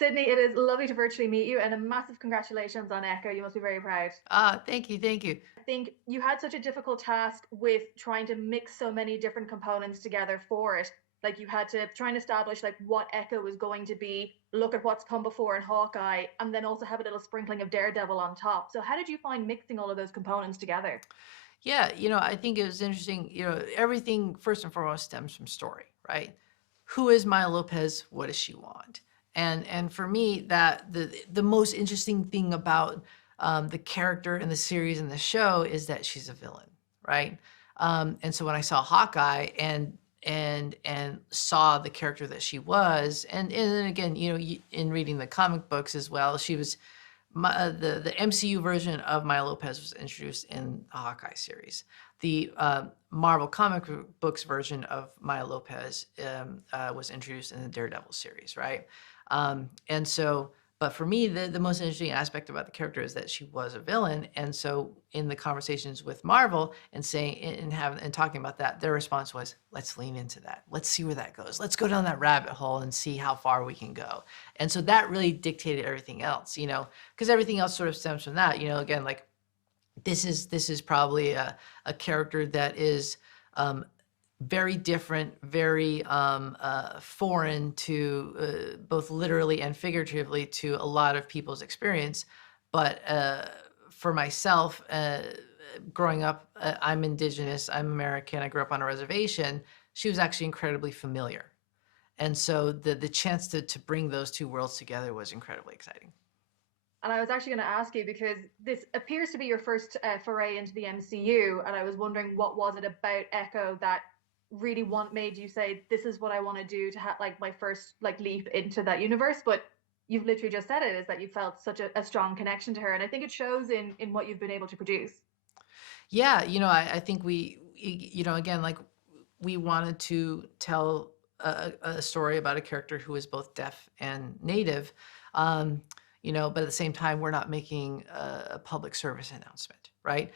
Sydney, it is lovely to virtually meet you, and a massive congratulations on Echo. You must be very proud. Thank you, thank you. I think you had such a difficult task with trying to mix so many different components together for it. Like you had to try and establish like what Echo was going to be, look at what's come before in Hawkeye, and then also have a little sprinkling of Daredevil on top. So how did you find mixing all of those components together? Yeah, I think it was interesting. Everything first and foremost stems from story, right? Who is Maya Lopez? What does she want? And for me, that the most interesting thing about the character in the series and the show is that she's a villain, right? And so when I saw Hawkeye and saw the character that she was, and then again, in reading the comic books as well, she was the MCU version of Maya Lopez was introduced in the Hawkeye series. The Marvel comic books version of Maya Lopez was introduced in the Daredevil series, right? And so, but for me, the most interesting aspect about the character is that she was a villain. And so, in the conversations with Marvel and talking about that, their response was, "Let's lean into that. Let's see where that goes. Let's go down that rabbit hole and see how far we can go." And so that really dictated everything else, because everything else sort of stems from that. Again, like this is probably a character that is very different, very foreign to both literally and figuratively to a lot of people's experience. But for myself, growing up, I'm Indigenous, I'm American, I grew up on a reservation. She was actually incredibly familiar. And so the chance to bring those two worlds together was incredibly exciting. And I was actually going to ask you because this appears to be your first foray into the MCU, and I was wondering what was it about Echo that really made you say this is what I want to do to have like my first like leap into that universe. But you've literally just said it is that you felt such a strong connection to her, and I think it shows in what you've been able to produce. Yeah, I think again, like we wanted to tell a story about a character who is both deaf and native, but at the same time, we're not making a public service announcement, right?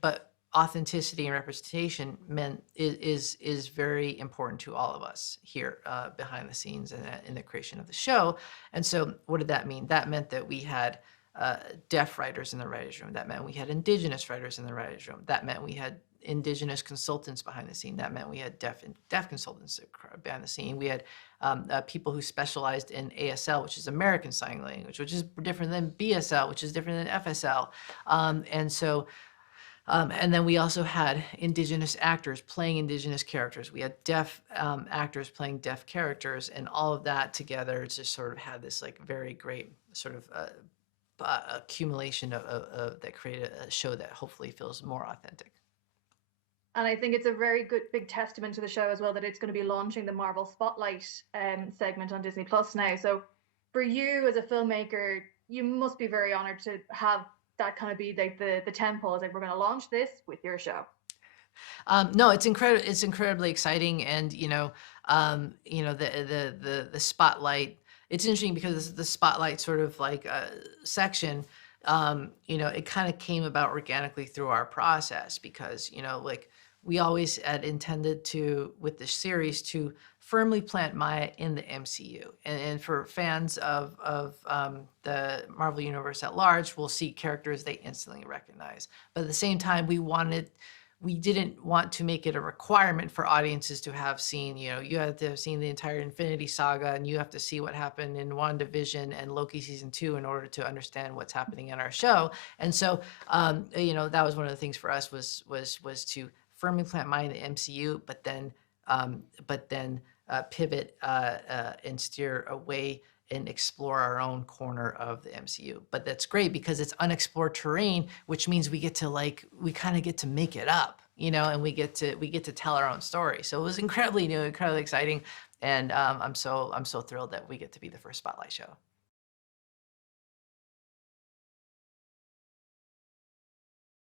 But authenticity and representation is very important to all of us here behind the scenes and in the creation of the show. And so, what did that mean? That meant that we had deaf writers in the writers' room. That meant we had Indigenous writers in the writers' room. That meant we had Indigenous consultants behind the scene. That meant we had deaf consultants behind the scene. We had people who specialized in ASL, which is American Sign Language, which is different than BSL, which is different than FSL. And then we also had Indigenous actors playing Indigenous characters. We had deaf actors playing deaf characters, and all of that together just sort of had this like very great sort of accumulation of that created a show that hopefully feels more authentic. And I think it's a very good big testament to the show as well that it's going to be launching the Marvel Spotlight segment on Disney Plus now. So for you as a filmmaker, you must be very honored to have that kind of be like the tempo is like we're going to launch this with your show. No, it's incredible. It's incredibly exciting, and the spotlight. It's interesting because the spotlight sort of like section. It kind of came about organically through our process because like we always had intended to with this series to firmly plant Maya in the MCU, and for fans of the Marvel universe at large, will see characters they instantly recognize. But at the same time, we didn't want to make it a requirement for audiences to have seen, you have to have seen the entire Infinity Saga and you have to see what happened in WandaVision and Loki season 2 in order to understand what's happening in our show. And so, that was one of the things for us was to firmly plant Maya in the MCU, but then pivot and steer away and explore our own corner of the MCU. But that's great because it's unexplored terrain, which means we kind of get to make it up, and we get to tell our own story. So it was incredibly new, incredibly exciting, and I'm so thrilled that we get to be the first Spotlight show.